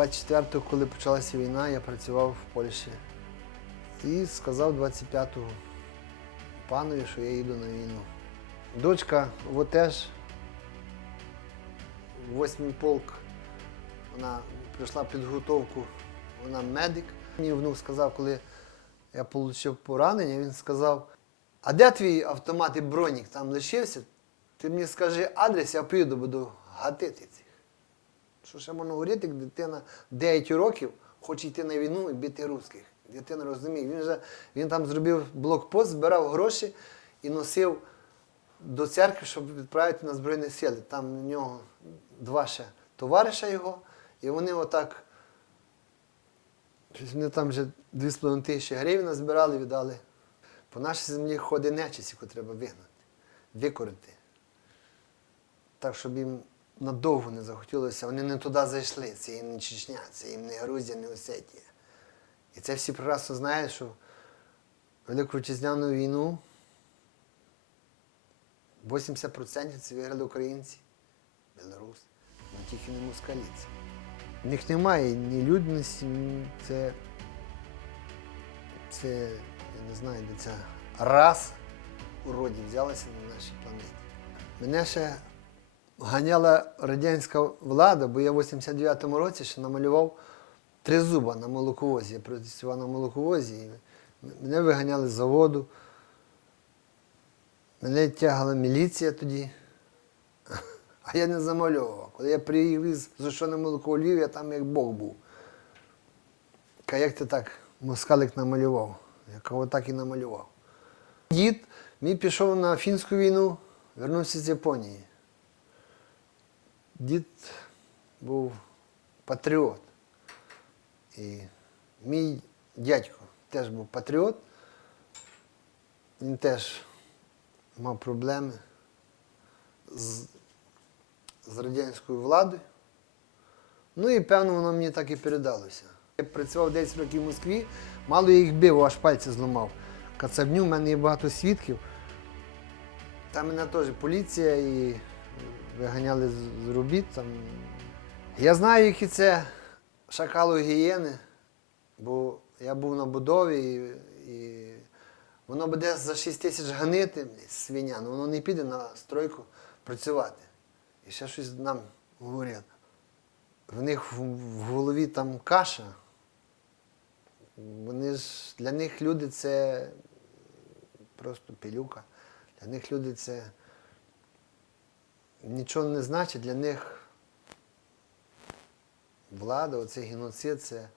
24-го, коли почалася війна, я працював в Польщі і сказав 25-го панові, що я їду на війну. Дочка во теж, восьмий полк, вона пройшла підготовку, вона медик. Мені внук сказав, коли я отримав поранення, він сказав, а де твій автомат і бронік там лишився? Ти мені скажи адрес, я поїду, буду гатити. Що ще можна говорити, як дитина 9 років хоче йти на війну і бити русських. Дитина розуміє. Він же він там зробив блокпост, збирав гроші і носив до церкви, щоб відправити на Збройні Сили. Там у нього два ще товариша його, і вони отак. Вони там вже 2,5 тисячі гривень назбирали, віддали. По нашій землі ходить нечисть, яку треба вигнати, викорити. Так, щоб їм надовго не захотілося, вони не туди зайшли. Це їм не Чечня, це їм не Грузія, не Осетія. І це всі прекрасно знають, що Велику Вітчизняну війну 80% це виграли українці, білоруси, але тільки не москаліці. В них немає ні людності, ні це, це, я не знаю, де ця раса уродів взялася на нашій планеті. Мене ще ганяла радянська влада, бо я в 89-му році ще намалював три зуба на молоковозі. Я працював на молоковозі. І мене виганяли з заводу. Мене тягала міліція тоді. А я не замальовував. Коли я привіз зайшов на молоко Львів, я там як Бог був. Каже, як ти так москалик намалював? Я кажу, так і намалював. Дід мій пішов на фінську війну, вернувся з Японії. Дід був патріот. І мій дядько теж був патріот. Він теж мав проблеми з, з радянською владою. Ну і певно воно мені так і передалося. Я працював 10 років в Москві, мало їх бив, аж пальці зламав. Кацабню, в мене є багато свідків. Там мене теж поліція і виганяли з- робіт. Там. Я знаю, які це шакали гієни, бо я був на будові і, і воно буде за 6 тисяч ганити свиня, але воно не піде на стройку працювати. І ще щось нам говорять. В них в, в голові там каша. Вони ж для них люди це просто пилюка. Для них люди це нічого не значить, для них влада, оцей геноцид це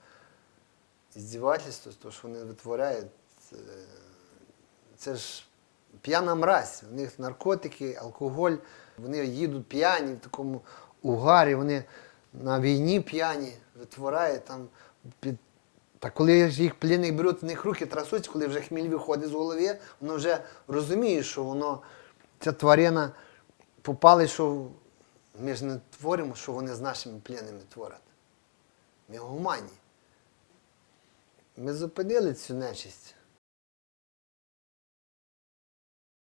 іздівательство, то, що вони витворяють. Це, ж п'яна мразь. У них наркотики, алкоголь, вони їдуть п'яні в такому угарі, вони на війні п'яні, витворяють там під. Та коли ж їх пленних беруть, в них руки трасуться, коли вже хміль виходить з голови, воно вже розуміє, що воно, ця тварина попали, що ми ж не творимо, що вони з нашими пленними творять. Ми гуманні. Ми зупинили цю нечисть.